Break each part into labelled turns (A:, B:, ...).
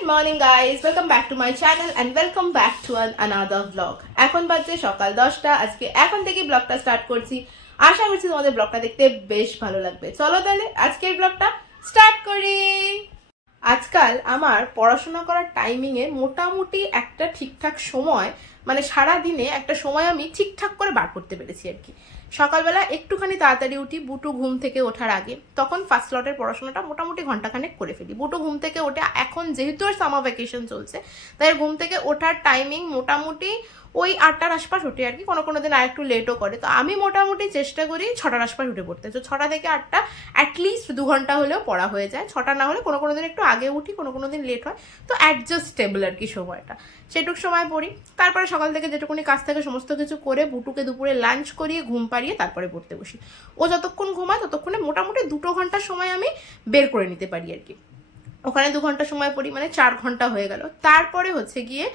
A: Good morning guys welcome back to my channel and welcome back to an another blog এখন বাজছে সকাল দশটা। আজকে এখন থেকে ব্লগটা স্টার্ট করছি। আশা করছি তোমাদের ব্লগটা দেখতে বেশ ভালো লাগবে। চলো তাহলে আজকের ব্লগটা স্টার্ট করি। আজকাল আমার পড়াশোনা করার টাইমিংয়ে মোটামুটি একটা ঠিকঠাক সময় মানে সারা দিনে একটা সময় আমি ঠিকঠাক করে বার করতে পেরেছি আর কি। সকালবেলা একটুখানি তাড়াতাড়ি উঠি বুটু ঘুম থেকে ওঠার আগে। তখন ফার্স্ট স্লটের পড়াশোনাটা মোটামুটি ঘন্টাখানেক করে ফেলি। বুটু ঘুম থেকে ওঠে এখন যেহেতু আর সামার ভ্যাকেশন চলছে, তাই ঘুম থেকে ওঠার টাইমিং মোটামুটি ওই আটটার আশপাশ ওঠে আর কি। কোনো কোনো দিন আর একটু লেটও করে। তো আমি মোটামুটি চেষ্টা করি ছটার আশপাশ উঠে পড়তে। তো ছটা থেকে আটটা অ্যাটলিস্ট দু ঘণ্টা হলেও পড়া হয়ে যায়। ছটা না হলে কোনো কোনো দিন একটু আগে উঠি, কোনো কোনো দিন লেট হয়। তো অ্যাডজাস্টেবল আর কি সময়টা। সেটুক সময় পড়ি। তারপরে সকাল থেকে যেটুকুনি কাজ থেকে সমস্ত কিছু করে বুটুকে দুপুরে লাঞ্চ করিয়ে ঘুম পাড়িয়ে তারপরে পড়তে বসি। ও যতক্ষণ ঘুমায় ততক্ষণে মোটামুটি দুটো ঘণ্টার সময় আমি বের করে নিতে পারি আর কি। ওখানে দু ঘণ্টা সময় পড়ি মানে চার ঘণ্টা হয়ে গেল। তারপরে হচ্ছে গিয়ে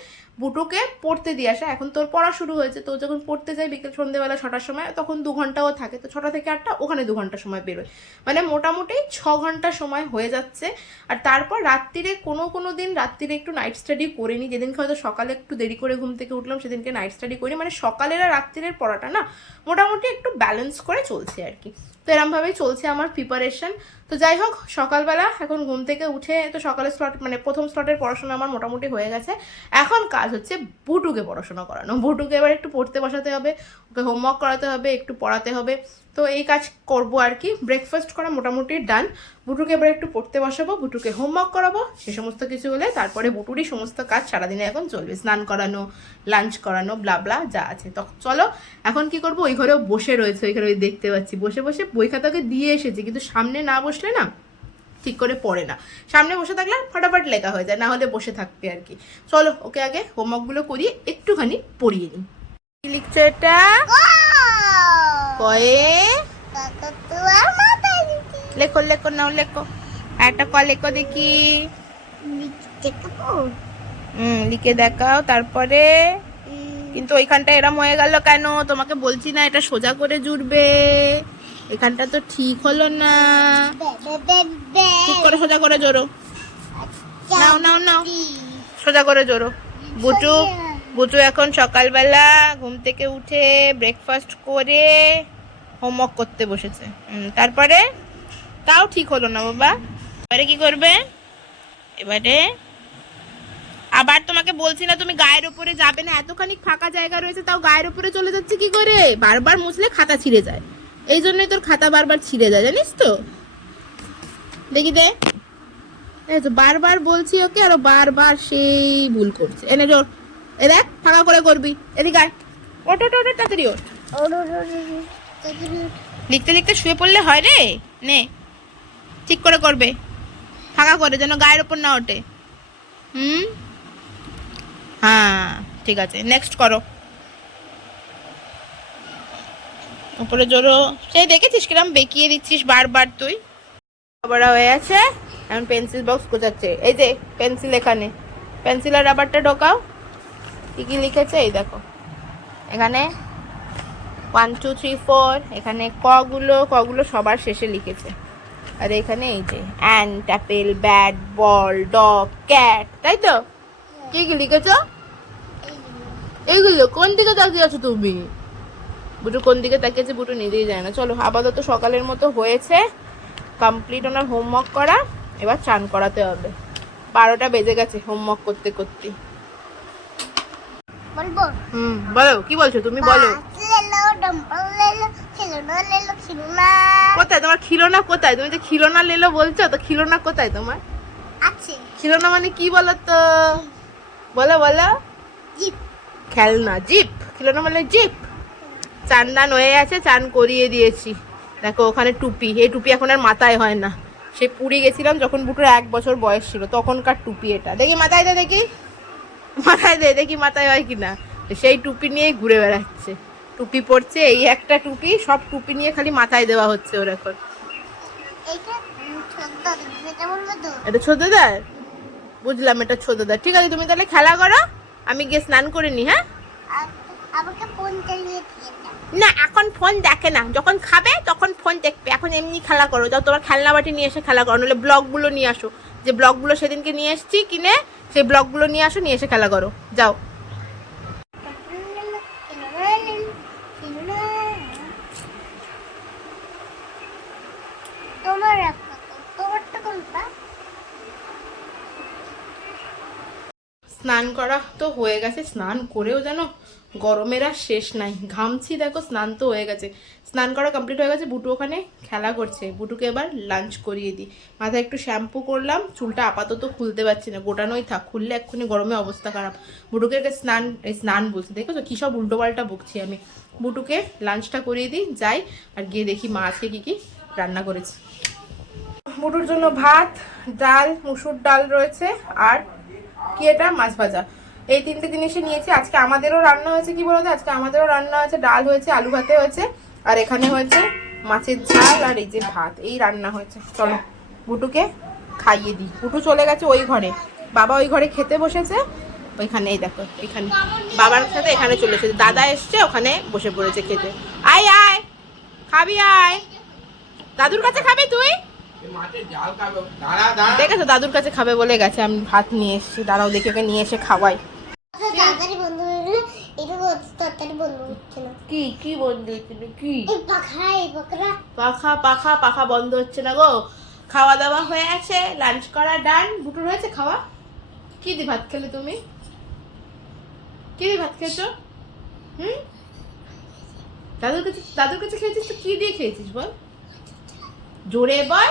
A: বুটুকে পড়তে দিয়ে আসা। এখন তোর পড়া শুরু হয়েছে, তো যখন পড়তে যায় বিকেল সন্ধ্যেবেলা ছটার সময়, তখন দু ঘন্টাও থাকে। তো ছটা থেকে আটটা, ওখানে দু ঘণ্টা সময় বেরোয়। মানে মোটামুটি ছ ঘণ্টা সময় হয়ে যাচ্ছে। আর তারপর রাত্রিরে কোনো কোনো দিন রাত্রিরে একটু নাইট স্টাডি করে নিই। যেদিনকে হয়তো সকালে একটু দেরি করে ঘুম থেকে উঠলাম, সেদিনকে নাইট স্টাডি করি মানে সকালের আর রাত্রিরের পড়াটা না, মোটামুটি একটু ব্যালেন্স করে চলছে আর কি। তো এরমভাবেই চলছে আমার প্রিপারেশন তো যাই হোক, সকালবেলা এখন ঘুম থেকে উঠে তো সকালের স্লট মানে প্রথম স্লটের পড়াশোনা আমার মোটামুটি হয়ে গেছে। এখন কাজ হচ্ছে বুটুকে পড়াশোনা করানো। বুটুকে এবার একটু পড়তে বসাতে হবে, ওকে হোমওয়ার্ক করাতে হবে, একটু পড়াতে হবে। তো এই কাজ করব আর কি। ব্রেকফাস্ট করা মোটামুটি ডান বুটুকে এবার একটু পড়তে বসাবো, বুটুকে হোমওয়ার্ক করাবো, সে সমস্ত কিছু হলে তারপরে বুটুরই সমস্ত কাজ সারাদিনে এখন চলবে। স্নান করানো লাঞ্চ করানো ব্লা ব্লা যা আছে। তো চলো, এখন কি করব? ওই ঘরেও বসে রয়েছে, ওই ঘরে ওই দেখতে পাচ্ছি। বসে বসে বই খাতাকে দিয়ে এসেছি, কিন্তু সামনে না বসলে না ঠিক করে পড়ে না। সামনে বসে থাকলে ফটাফট লেখা হয়ে যায়, না হলে বসে থাকবে আর কি। চলো, ওকে আগে হোমওয়ার্কগুলো করিয়ে একটুখানি পড়িয়ে নিই। লিখছো এটা? কয়ে? লেখো লেখো, নাও লেখো। একটা ক লেখো দেখি। হুম, লিখে দেখাও, তারপরে? কিন্তু ওইখানটা এরম হয়ে গেল কেন? তোমাকে বলছি না, এটা সোজা করে জুড়বে। এখানটা তো ঠিক হলো না। ঠিক করে সোজা করে জোরো নাও নাও নাও। সোজা করে জোরো বুটু বুটু এখন সকালবেলা ঘুম থেকে উঠে ব্রেকফাস্ট করে হোমওয়ার্ক করতে বসেছে। তারপরে তাও ঠিক হলো না বাবা। এবারে কি করবে? এবারে আবার তোমাকে বলছি না তুমি গায়ের উপরে যাবে না, এতখানি ফাঁকা জায়গা রয়েছে, তাও গায়ের উপরে চলে যাচ্ছে কি করে? বারবার মুছলে খাতা ছিঁড়ে যায়। এই জন্যই তোর খাতা বারবার ছিঁড়ে যায়, জানিস তো? দেখি দে। বারবার বলছি ওকে, আরও বারবার সেই ভুল করছে। এনে জোর। এ দেখ ফাঁকা করে করবি। এদিকে আয়। ওট ওট ওট তাড়াতাড়ি ওঠ। লিখতে লিখতে শুয়ে পড়লে হয় রে? নে। ঠিক করে করবে। ফাঁকা করে যেন গায়ের ওপর না ওঠে। হুম? হ্যাঁ ঠিক আছে। নেক্সট করো। উপরে জোরো। সেই দেখেছিস কিরম বেঁকিয়ে দিচ্ছিস বারবার তুই? বড় হয়ে আছে। এখন পেন্সিল বক্স গোছাচ্ছে। এই যে পেন্সিল এখানে। পেন্সিল আর রাবারটা ঢোকাও। কি কি লিখেছে? এই দেখো। এখানে ওয়ান টু থ্রি ফোর এখানে কগুলো কগুলো সবার শেষে লিখেছে। আর এখানে এই যে and apple bat ball dog cat তাই তো? কি কি লিখেছ? এইগুলো। কোন দিকে তাকিয়ে আছো তুমি? বুটু কোন দিকে তাকিয়েছে বুটু নিজেই যায় না। চলো, আপাতত সকালের মতো হয়েছে। কমপ্লিট ওনার হোমওয়ার্ক করা। এবার চান করাতে হবে। বারোটা বেজে গেছে হোমওয়ার্ক করতে করতে।
B: বলব?
A: হুম বলো কি বলছো তুমি বলো। কোথায় তোমার খিলোনা কোথায়? তুমি যে খিলোনা লেলো বলছো তো খিলোনা কোথায় তোমার?
B: আছে।
A: খিলোনা মানে কি বলো তো? বলো বলো।
B: জিপ।
A: খেলনা জিপ। খিলোনা মানে জিপ। চান দান হয়ে আছে চান করিয়ে দিয়েছি। দেখো ওখানে টুপি। এই টুপি এখন আর মাথায় হয় না। সে পুরী গেছিলাম যখন বুটোর এক বছর বয়স ছিল তখনকার টুপি এটা। দেখি মাথায় দে দেখি। মাথায় দে দেখি মাথায় হয় কিনা। সেই টুপি নিয়েই ঘুরে বেড়াচ্ছে। টুপি পরছে এই একটা টুপি সব টুপি নিয়ে খালি মাথায় দেওয়া হচ্ছে ওর এখন। এটা ছোটদার বুঝলাম এটা ছোটদার ঠিক আছে তুমি তাহলে খেলা করো আমি গিয়ে স্নান করে নি হ্যাঁ?
B: দিয়ে।
A: না এখন ফোন দেখে না। যখন খাবে তখন ফোন দেখবে। এখন এমনি খেলা করো। যাও তোমার খেলনা বাটি নিয়ে এসে খেলা করো। নাহলে ব্লগগুলো নিয়ে আসো। যে ব্লগগুলো সেদিনকে নিয়ে এসেছি কিনে সেই ব্লগগুলো নিয়ে আসো নিয়ে এসে খেলা করো। যাও। স্নান করা তো হয়ে গেছে স্নান করেও যেন গরমের আর শেষ নাই। ঘামছি, দেখো, স্নান তো হয়ে গেছে। স্নান করা কমপ্লিট হয়ে গেছে, বুটু ওখানে খেলা করছে। বুটুকে এবার লাঞ্চ করিয়ে দিই। মাথায় একটু শ্যাম্পু করলাম, চুলটা আপাতত খুলতে পারছি না, গোটানোই থাক, খুললে এক্ষুনি গরমে অবস্থা খারাপ। বুটুকে স্নান স্নান বলছে দেখো তো কী সব উল্টোপাল্টা বকছি আমি। বুটুকে লাঞ্চটা করিয়ে দিই, যাই, আর গিয়ে দেখি মা আজকে কী কী রান্না করেছে। বুটুর জন্য ভাত, ডাল, মুসুর ডাল রয়েছে, আর কি এটা? মাছ ভাজা। এই তিনটে জিনিসই নিয়েছি। আজকে আমাদেরও রান্না হয়েছে কি বলতো? আজকে আমাদেরও রান্না হয়েছে ডাল হয়েছে আলু ভাতে হয়েছে আর এখানে হয়েছে মাছের ঝাল আর এই যে ভাত। এই রান্না হয়েছে। চলো বুটুকে খাইয়ে দিই। বুটু চলে গেছে ওই ঘরে। বাবা ওই ঘরে খেতে বসেছে। ওইখানে এই দেখো এখানে। বাবার সাথে এখানে চলে এসেছে। দাদা এসছে ওখানে বসে পড়েছে খেতে। আয় আয়! খাবি আয়! দাদুর কাছে খাবি তুই? দেখেছ দাদুর কাছে খাবে বলে গেছে। আমি ভাত নিয়ে এসেছি। দাঁড়াও দেখে ওকে নিয়ে এসে খাওয়াই।
B: তাড়াতাড়ি বন্ধ হয়ে গেলে এটা তাড়াতাড়ি বন্ধ হচ্ছে না।
A: কি কি বন্ধ হচ্ছে না কি
B: পাখা এই পাখা।
A: পাখা পাখা পাখা বন্ধ হচ্ছে না গো। খাওয়া দাওয়া হয়ে আছে লাঞ্চ করা ডান বুটুর হয়েছে খাওয়া? কি দি ভাত খেলে তুমি? কি দি ভাত খেয়েছো? হুম? দাদুর কাছে দাদুর কাছে খেয়েছিস তো কি দিয়ে খেয়েছিস বল? জোরে বল।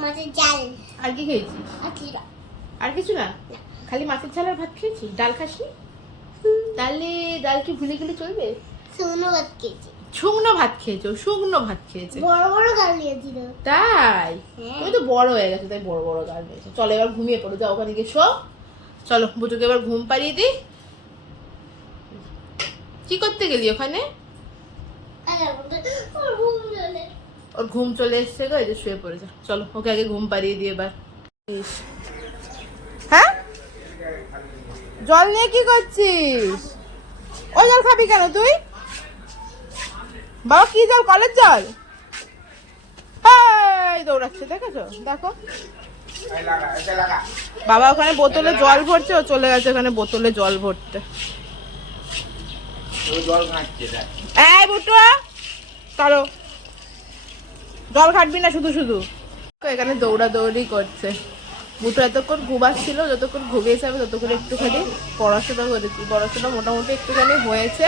B: মাছের জাল
A: আর কি খেয়েছিস?
B: আর কি না?
A: আর কিছু না। খালি মাছের ঝাল আর ভাত খেয়েছিস? ডাল খাসনি? তাহলে ডাল কি ভুলে গেলে চলবে?
B: শুকনো ভাত খেয়েছি।
A: শুকনো ভাত খেয়েছো শুকনো ভাত খেয়েছে।
B: বড় বড় গাল দিয়েছিল।
A: তাই?
B: হ্যাঁ।
A: তুমি তো বড় হয়ে গেছো তাই বড় বড় গাল দিয়েছ। চলো এবার ঘুমিয়ে পড়ো যাও ওখানে গিয়ে শো চলো বুটুকে এবার ঘুম পাড়িয়ে দিই। কি করতে গেলি ওখানে?
B: ওর ঘুম চলে।
A: এসছে গো এই যে শুয়ে পড়ে যা চলো ওকে আগে ঘুম পাড়িয়ে দিই এবার ইস। হ্যাঁ জল নিয়ে কি করছিস? ওই জল খাবি কেন তুই? বাবা কি জল? কলের জল? এই দৌড়াচ্ছে দেখেছ? দেখো। বাবা ওখানে বোতলে জল ভরছে ও চলে গেছে ওখানে বোতলে জল ভরতে। এই বুটু চলো জল ঘাটবি না শুধু শুধু। এখানে দৌড়াদৌড়ি করছে। বুটু এতক্ষণ ঘুমাচ্ছিল যতক্ষণ ঘুমিয়েছে আমি ততক্ষণ একটুখানি পড়াশোনা করেছি। পড়াশোনা মোটামুটি একটুখানি হয়েছে।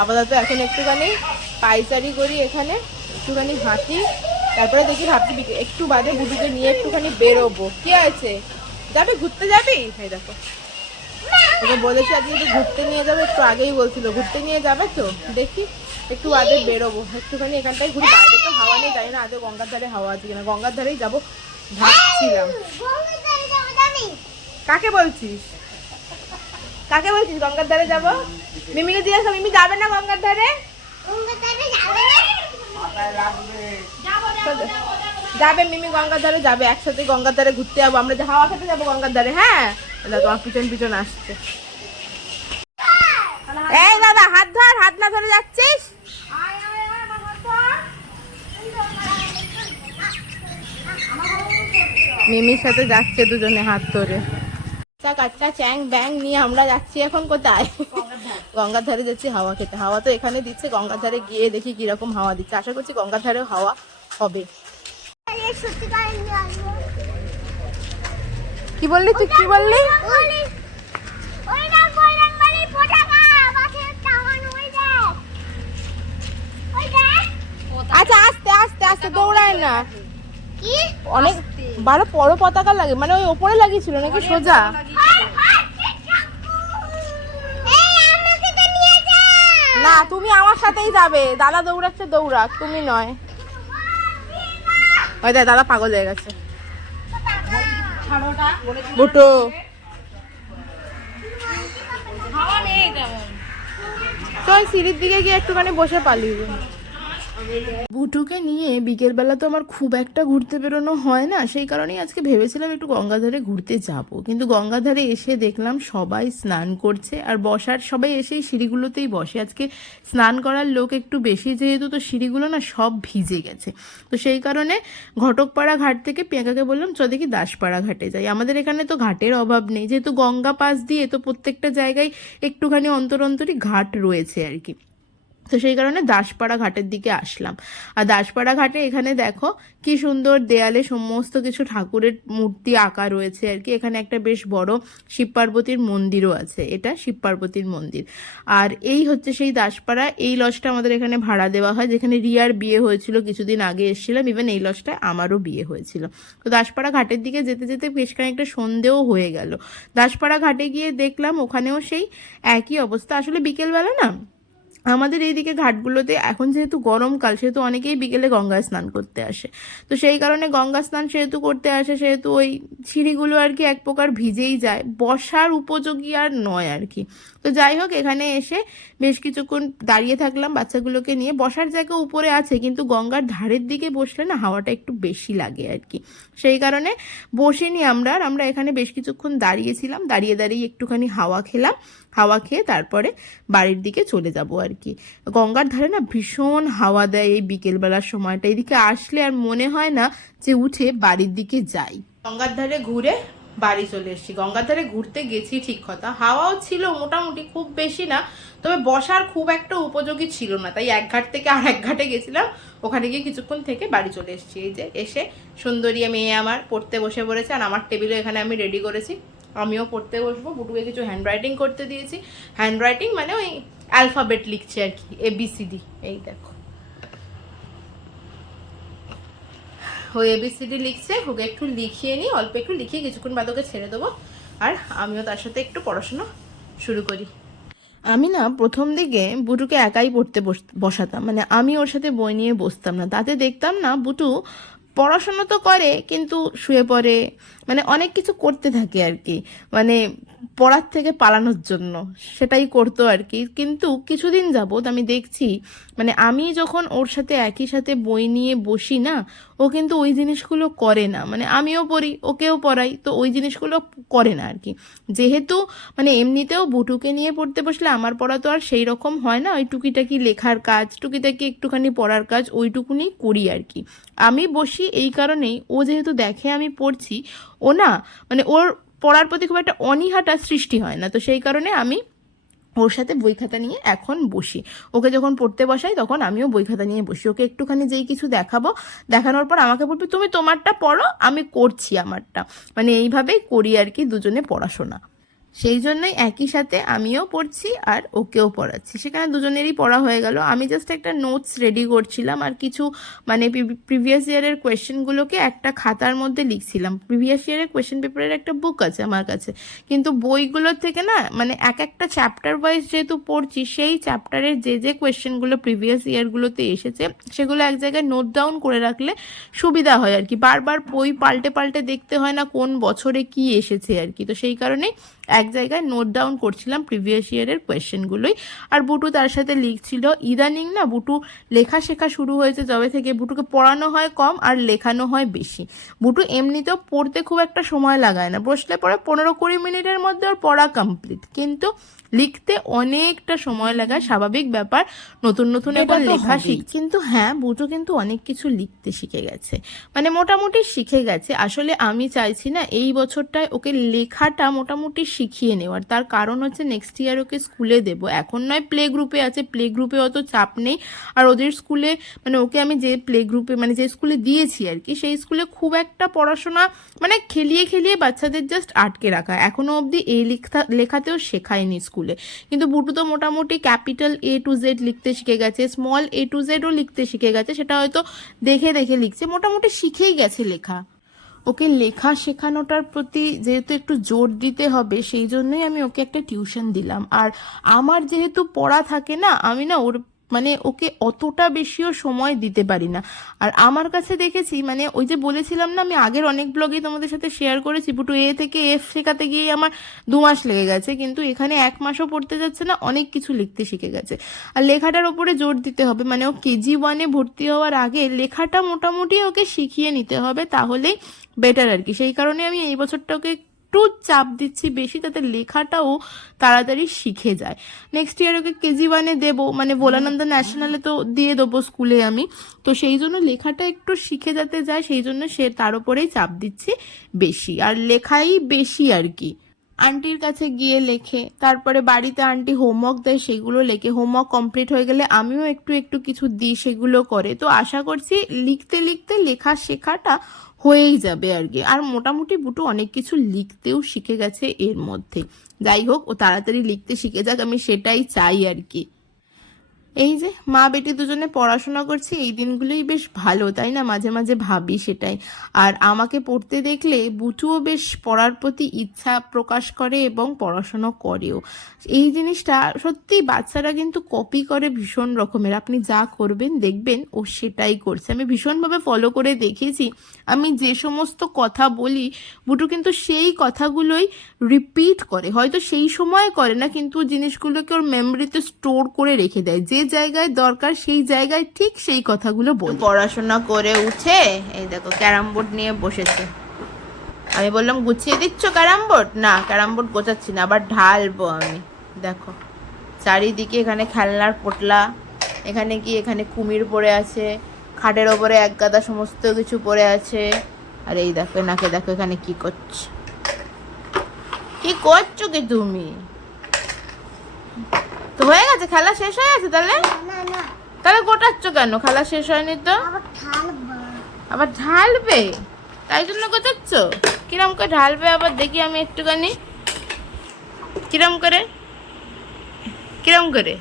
A: আপাতত এখন একটুখানি পাইচারি করি এখানে, একটুখানি হাঁটি। তারপরে দেখি ভাবছি একটু বাদে বুটুকে নিয়ে একটুখানি বেরোবো। কি আছে যাবে ঘুরতে যাবি? এই দেখো। ওকে বলেছি আজকে যদি ঘুরতে নিয়ে যাবে, একটু আগেই বলছিল, ঘুরতে নিয়ে যাবে তো? দেখি, একটু আগে বেরোবো। একটুখানি এখানটায় ঘুরি, বাইরে তো হাওয়া নেই, জানি না আজকে গঙ্গার ধারে হাওয়া আছে কিনা। গঙ্গার ধারেই যাব। ভাবছিলাম।
B: গঙ্গার ধারে যাব জানি।
A: কাকে বলছিস? কাকে বলছিস? গঙ্গার ধারে যাব? মিমিকে আসো মিমি যাবে না গঙ্গার ধারে?
B: যাবে না।
C: মাথায় লাগবে।
A: যাবে মিমি গঙ্গার ধারে যাবে একসাথে গঙ্গার ধারে ঘুরতে যাব। আমরা হাওয়া খেতে যাব গঙ্গার ধারে হ্যাঁ? দাদা তোমার পিছন পিছন আসছে। এই দাদা হাত ধর হাত না ধরে যাচ্ছিস? মিমির সাথে যাচ্ছে দুজনে হাত ধরে। কাচ্চা কাচ্চা চ্যাং ব্যাং নিয়ে আমরা যাচ্ছি এখন কোথায়? গঙ্গার ধারে যাচ্ছি হাওয়া খেতে। হাওয়া তো এখানে দিচ্ছে গঙ্গার ধারে গিয়ে দেখি কীরকম হাওয়া দিচ্ছে। আশা করছি গঙ্গার ধারেও হাওয়া হবে। কি বললি তুই? কি বললি? আচ্ছা আস্তে আস্তে আস্তে দৌড়ায় না। অনেক বড় বড় পতাকা লাগে মানে ওই ওপরে লাগিয়েছিল নাকি সোজা? না তুমি আমার সাথেই যাবে। দাদা দৌড়াচ্ছে দৌড়াক তুমি নয়। ওই দেখ দাদা পাগল হয়ে গেছে। বুটো। চল সিঁড়ির দিকে গিয়ে একটুখানি বসে পালিয়ে বুটুকে নিয়ে বিকেলবেলা তো আমার খুব একটা ঘুরতে বেরোনো হয় না, সেই কারণেই আজকে ভেবেছিলাম একটু গঙ্গাধারে ঘুরতে যাব। কিন্তু গঙ্গাধারে এসে দেখলাম সবাই স্নান করছে আর বসার, সবাই এসেই সিঁড়িগুলোতেই বসে। আজকে স্নান করার লোক একটু বেশি, যেহেতু তো সিঁড়িগুলো না সব ভিজে গেছে। তো সেই কারণে ঘটকপাড়া ঘাট থেকে প্রিয়াঙ্কাকে বললাম, চ দেখি দাসপাড়া ঘাটে যাই। আমাদের এখানে তো ঘাটের অভাব নেই, যেহেতু গঙ্গা পাশ দিয়ে তো প্রত্যেকটা জায়গায় একটুখানি অন্তর অন্তরই ঘাট রয়েছে আর কি। তো সেই কারণে দাসপাড়া ঘাটের দিকে আসলাম। আর দাসপাড়া ঘাটে এখানে দেখো কি সুন্দর দেয়ালে সমস্ত কিছু ঠাকুরের মূর্তি আঁকা রয়েছে আর কি। এখানে একটা বেশ বড় শিব পার্বতীর মন্দিরও আছে। এটা শিব পার্বতীর মন্দির। আর এই হচ্ছে সেই দাসপাড়া। এই লজটা আমাদের এখানে ভাড়া দেওয়া হয়। যেখানে রিয়ার বিয়ে হয়েছিল, কিছুদিন আগে এসেছিলাম। ইভেন এই লজটায় আমারও বিয়ে হয়েছিল। তো দাসপাড়া ঘাটের দিকে যেতে যেতে বেশ খানিকটা সন্ধেও হয়ে গেল। দাসপাড়া ঘাটে গিয়ে দেখলাম ওখানেও সেই একই অবস্থা। আসলে বিকেলবেলা না আমাদের এইদিকে ঘাটগুলোতে এখন যেহেতু গরমকাল সেহেতু অনেকেই বিকেলে গঙ্গা স্নান করতে আসে। তো সেই কারণে গঙ্গা স্নান সেহেতু করতে আসে, সেহেতু ওই সিঁড়িগুলো আর কি এক প্রকার ভিজেই যায়। বসার উপযোগী আর নয় আর কি। তো যাই হোক, এখানে এসে বেশ কিছুক্ষণ দাঁড়িয়ে থাকলাম বাচ্চাগুলোকে নিয়ে। বসার জায়গা উপরে আছে, কিন্তু গঙ্গার ধারের দিকে বসলে না হাওয়াটা একটু বেশি লাগে আর কি। সেই কারণে বসিনি আমরা আর আমরা এখানে বেশ কিছুক্ষণ দাঁড়িয়েছিলাম। দাঁড়িয়ে দাঁড়িয়ে একটুখানি হাওয়া খেলাম। হাওয়া খেয়ে তারপরে বাড়ির দিকে চলে যাব আর কি। গঙ্গার ধারে না ভীষণ হাওয়া দেয় এই বিকেলবেলার সময়টা। এদিকে আসলে আর মনে হয় না যে উঠে বাড়ির দিকে যাই। গঙ্গার ধারে ঘুরে বাড়ি চলে এসেছি। গঙ্গার ধারে ঘুরতে গেছি, ঠিক কথা। হাওয়াও ছিল মোটামুটি খুব বেশি না, তবে বসার খুব একটা উপযোগী ছিল না। তাই এক ঘাট থেকে আর এক ঘাটে গেছিলাম। ওখানে গিয়ে কিছুক্ষণ থেকে বাড়ি চলে এসেছি। এই যে এসে সুন্দরিয়া মেয়ে আমার পড়তে বসে পড়েছে, আর আমার টেবিলে এখানে আমি রেডি করেছি। আমিও পড়তে বসবো। বুটুকে কিছু হ্যান্ড রাইটিং করতে দিয়েছি। হ্যান্ড রাইটিং মানে ওই অ্যালফাবেট লিখছে আর কি এ বি সি ডি এই দেখো। ও এবিসিডি লিখছে, ওকে একটু লিখিয়ে নিই, অল্প একটু লিখিয়ে কিছুক্ষণ বাদ ওকে ছেড়ে দেবো। আর আমিও তার সাথে একটু পড়াশোনা শুরু করি। আমি না প্রথম দিকে বুটুকে একাই পড়তে বস- বসাতাম। মানে আমি ওর সাথে বই নিয়ে বসতাম না। তাতে দেখতাম না বুটু পড়াশোনা তো করে, কিন্তু শুয়ে পড়ে। মানে অনেক কিছু করতে থাকে আর কি। মানে পড়ার থেকে পালানোর জন্য। সেটাই করতো আর কি কিন্তু কিছুদিন যাবৎ আমি দেখছি মানে আমি যখন ওর সাথে একই সাথে বই নিয়ে বসি না, ও কিন্তু ওই জিনিসগুলো করে না। মানে আমিও পড়ি, ওকেও পড়াই, তো ওই জিনিসগুলো করে না আর কি যেহেতু মানে এমনিতেও বুটুকে নিয়ে পড়তে বসলে আমার পড়া তো আর সেই রকম হয় না। ওই টুকিটাকি লেখার কাজ, টুকিটাকি একটুখানি পড়ার কাজ, ওইটুকুনি করি আর কি আমি বসি এই কারণেই, ও যেহেতু দেখে আমি পড়ছি, ও না মানে ওর পড়ার প্রতি খুব একটা অনীহাটা সৃষ্টি হয় না। তো সেই কারণে আমি ওর সাথে বই খাতা নিয়ে এখন বসি। ওকে যখন পড়তে বসাই, তখন আমিও বই খাতা নিয়ে বসি। ওকে একটুখানি যেই কিছু দেখাবো, দেখানোর পর আমাকে বলবে, তুমি তোমারটা পড়ো, আমি করছি আমারটা। মানে এইভাবেই করি আর কি দুজনে পড়াশোনা। সেই জন্যই একই সাথে আমিও পড়ছি আর ওকেও পড়াচ্ছি। সেখানে দুজনেরই পড়া হয়ে গেল। আমি জাস্ট একটা নোটস রেডি করছিলাম আর কিছু মানে প্রিভিয়াস ইয়ারের কোয়েশ্চেনগুলোকে একটা খাতার মধ্যে লিখছিলাম। প্রিভিয়াস ইয়ারের কোয়েশ্চেন পেপারের একটা বুক আছে আমার কাছে। কিন্তু বইগুলোর থেকে না মানে এক একটা চ্যাপ্টার ওয়াইজ যেহেতু পড়ছি, সেই চ্যাপ্টারের যে যে কোয়েশ্চেনগুলো প্রিভিয়াস ইয়ারগুলোতে এসেছে, সেগুলো এক জায়গায় নোট ডাউন করে রাখলে সুবিধা হয় আর কি। বারবার বই পাল্টে পাল্টে দেখতে হয় না কোন বছরে কি এসেছে আর কি। তো সেই কারণেই এক জায়গায় নোট ডাউন করছিলাম প্রিভিয়াস ইয়ারের কোয়েশ্চেনগুলোই আর বুটু তার সাথে লিখছিল, ইদানিং না বুটু লেখা শেখা শুরু হয়েছে যবে থেকে বুটুকে পড়ানো হয় কম আর লেখানো হয় বেশি। বুটু এমনিতেও পড়তে খুব একটা সময় লাগায় না। বসলে পরে পনেরো কুড়ি মিনিটের মধ্যে ওর পড়া কমপ্লিট কিন্তু লিখতে অনেকটা সময় লাগায় স্বাভাবিক ব্যাপার। নতুন নতুন এবার লেখা শিখ কিন্তু হ্যাঁ বুটু কিন্তু অনেক কিছু লিখতে শিখে গেছে। মানে মোটামুটি শিখে গেছে। আসলে আমি চাইছি না এই বছরটায় ওকে লেখাটা মোটামুটি শিখিয়ে নেওয়ার। তার কারণ হচ্ছে নেক্সট ইয়ার ওকে স্কুলে দেব। এখন নয় প্লে গ্রুপে আছে। প্লে গ্রুপে অত চাপ নেই। আর ওদের স্কুলে মানে ওকে আমি যে প্লে গ্রুপে মানে যে স্কুলে দিয়েছি আর কি সেই স্কুলে খুব একটা পড়াশোনা মানে খেলিয়ে খেলিয়ে বাচ্চাদের জাস্ট আটকে রাখা। এখনও অবধি এই লেখা লেখাতেও শেখায়নি স্কুলে কিন্তু বুটু তো মোটামুটি ক্যাপিটাল এ টু জেড লিখতে শিখে গেছে, স্মল এ টু জেডও লিখতে শিখে গেছে, সেটা হয়তো দেখে দেখে লিখছে, মোটামুটি শিখেই গেছে লেখা। ওকে লেখা শেখানোটার প্রতি যেহেতু একটু জোর দিতে হবে, সেই জন্যই আমি ওকে একটা টিউশন দিলাম। আর আমার যেহেতু পড়া থাকে না, আমি না ওর মানে ওকে অতটা বেশিও সময় দিতে পারি না। আর আমার কাছে দেখেছি মানে ওই যে বলেছিলাম না, আমি আগের অনেক ব্লগে তোমাদের সাথে শেয়ার করেছি বুটু এ থেকে এফ শেখাতে গিয়ে আমার দু মাস লেগে গেছে, কিন্তু এখানে এক মাসও পড়তে যাচ্ছে না, অনেক কিছু লিখতে শিখে গেছে। আর লেখাটার ওপরে জোর দিতে হবে মানে ও কেজি ওয়ানে ভর্তি হওয়ার আগে লেখাটা মোটামুটি ওকে শিখিয়ে নিতে হবে, তাহলেই বেটার আর কি। সেই কারণে আমি এই বছরটা ওকে একটু চাপ দিচ্ছি বেশি তাতে লেখাটাও তাড়াতাড়ি শিখে যায়। নেক্সট ইয়ার ওকে কেজি ওয়ানে দেবো মানে ভোলানন্দ ন্যাশনালে তো দিয়ে দেবো স্কুলে আমি। তো সেই জন্য লেখাটা একটু শিখে যাতে যায় সেই জন্য সে তার উপরেই চাপ দিচ্ছি বেশি। আর লেখাই বেশি আর কি। আন্টির কাছে গিয়ে লেখে। তারপরে বাড়িতে আন্টি হোমওয়ার্ক দেয়, সেগুলো লেখে। হোমওয়ার্ক কমপ্লিট হয়ে গেলে আমিও একটু একটু কিছু দিই, সেগুলো করে। তো আশা করছি লিখতে লিখতে লেখা শেখাটা হয়েই যাবে আর কি। আর মোটামুটি বুটু অনেক কিছু লিখতেও শিখে গেছে এর মধ্যে। যাই হোক, ও তাড়াতাড়ি লিখতে শিখে যাক, আমি সেটাই চাই আর কি। এই যে মা বেটি দুজনে পড়াশোনা করছি, এই দিনগুলোই বেশ ভালো, তাই না? মাঝে মাঝে ভাবি সেটাই। আর আমাকে পড়তে দেখলে বুটুও বেশ পড়ার প্রতি ইচ্ছা প্রকাশ করে এবং পড়াশোনা করেও। এই জিনিসটা সত্যি বাচ্চারা কিন্তু কপি করে ভীষণ রকমের। আপনি যা করবেন, দেখবেন ও সেটাই করছে। আমি ভীষণভাবে ফলো করে দেখেছি। আমি যে সমস্ত কথা বলি, বুটু কিন্তু সেই কথাগুলোই রিপিট করে। হয়তো সেই সময় করে না, কিন্তু জিনিসগুলোকে ওর মেমোরিতে স্টোর করে রেখে দেয়। যে জায়গায় দরকার, সেই জায়গায় ঠিক সেই কথাগুলো বল। পড়াশোনা করে উঠে, এই দেখো, ক্যারাম বোর্ড নিয়ে বসেছে। আমি বললাম, গুছিয়ে দিচ্ছ ক্যারাম বোর্ড? না, ক্যারাম বোর্ড গোছাচ্ছি না, আবার ঢালবো আমি। দেখো, চারিদিকে এখানে খেলনার পোটলা, এখানে কি, এখানে কুমির পড়ে আছে, খাটের ওপরে এক গাদা সমস্ত কিছু পড়ে আছে। আর এই দেখো, এনাকে দেখো, এখানে কি করছ? কি করছ কি তুমি? তো হয়ে গেছে? খেলা শেষ হয়ে গেছে তাহলে? তাহলে গোটাচ্ছ কেন? খেলা শেষ হয়নি তো?
B: আবার
A: ঢালবে। তাই জন্য গোটাচ্ছ? কিরম করে ঢালবে আবার দেখি আমি একটুখানি। কিরম করে? কিরম করে?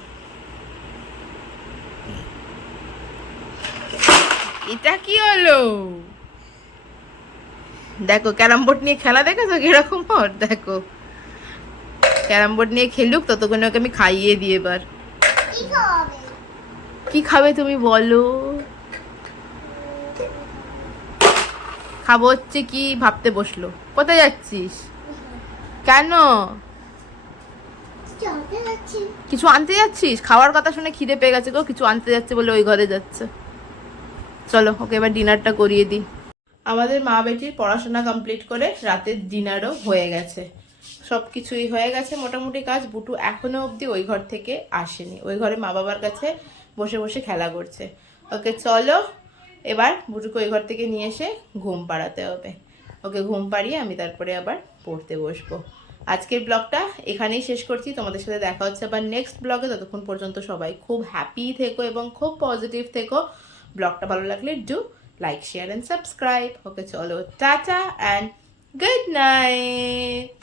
A: এটা কি হলো? দেখো ক্যারাম বোর্ড নিয়ে খেলা দেখেছ? কীরকম পর দেখো। ক্যারাম বোর্ড নিয়ে খেলুক, ততক্ষণে ওকে আমি খাইয়ে দিই এবার।
B: কি
A: খাবে তুমি বলো? খাব হচ্ছে কি ভাবতে বসল। কোথায় যাচ্ছিস? কেন? কিছু আনতে যাচ্ছিস? খাওয়ার কথা শুনে খিদে পেয়ে গেছে গো, কিছু আনতে যাচ্ছে বলে ওই ঘরে যাচ্ছে। চলো, ওকে এবার ডিনারটা করিয়ে দিই। আমাদের মা বেটির পড়াশোনা কমপ্লিট করে রাতের ডিনারও হয়ে গেছে। সব কিছুই হয়ে গেছে। মোটামুটি কাজ, বুটু এখনও অবধি ওই ঘর থেকে আসেনি। ওই ঘরে মা বাবার কাছে বসে বসে খেলা করছে। ওকে চলো, এবার বুটুকে ওই ঘর থেকে নিয়ে এসে ঘুম পাড়াতে হবে। ওকে ঘুম পাড়িয়ে আমি তারপরে আবার পড়তে বসবো। আজকের ব্লগটা এখানেই শেষ করছি। তোমাদের সাথে দেখা হচ্ছে আবার নেক্সট ব্লগে। ততক্ষণ পর্যন্ত সবাই খুব হ্যাপি থেকো এবং খুব পজিটিভ থেকো। ব্লগটা ভালো লাগলে do like share and subscribe okay চলো, টাটা অ্যান্ড গুড নাইট